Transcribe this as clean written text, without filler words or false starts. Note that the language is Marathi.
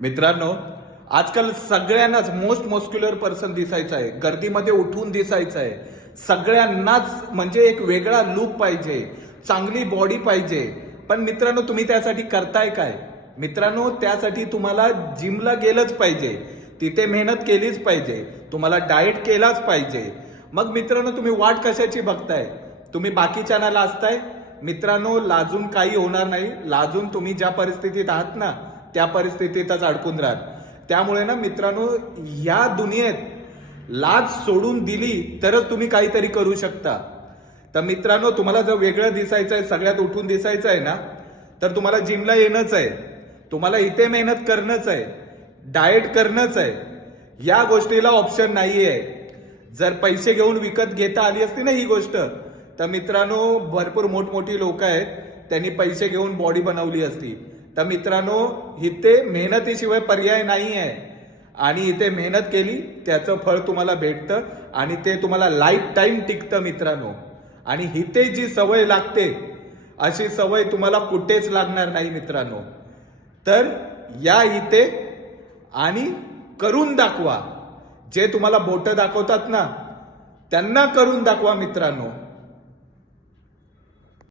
मित्रांनो, आजकाल सगळ्यांनाच मोस्ट मस्क्युलर पर्सन दिसायचं आहे, गर्दीमध्ये उठून दिसायचं आहे, सगळ्यांनाच म्हणजे एक वेगळा लुक पाहिजे, चांगली बॉडी पाहिजे. पण मित्रांनो, तुम्ही त्यासाठी करताय काय? मित्रांनो, त्यासाठी तुम्हाला जिमला गेलंच पाहिजे, तिथे मेहनत केलीच पाहिजे, तुम्हाला डाएट केलाच पाहिजे. मग मित्रांनो, तुम्ही वाट कशाची बघताय? तुम्ही बाकीच्यांना असताय? मित्रांनो, लाजून काही होणार नाही. लाजून तुम्ही ज्या परिस्थितीत आहात ना, त्या परिस्थितीतच अडकून राहाल. त्यामुळे ना मित्रांनो, या दुनियेत लाज सोडून दिली तरच तुम्ही काहीतरी करू शकता. तर मित्रांनो, तुम्हाला जर वेगळं दिसायचं आहे, सगळ्यात उठून दिसायचं आहे ना, तर तुम्हाला जिमला येणंच आहे, तुम्हाला इथे मेहनत करणंच आहे, डाएट करणंच आहे. या गोष्टीला ऑप्शन नाहीये. जर पैसे घेऊन विकत घेता आली असती ना ही गोष्ट, तर मित्रांनो भरपूर मोठमोठी लोक आहेत, त्यांनी पैसे घेऊन बॉडी बनवली असती. तर मित्रांनो, इथे मेहनतीशिवाय पर्याय नाही आहे आणि इथे मेहनत केली त्याचं फळ तुम्हाला भेटतं आणि ते तुम्हाला लाईफ टाईम टिकतं मित्रांनो. आणि इथे जी सवय लागते अशी सवय तुम्हाला कुठेच लागणार नाही मित्रांनो. तर या इथे आणि करून दाखवा. जे तुम्हाला बोटं दाखवतात ना, त्यांना करून दाखवा मित्रांनो.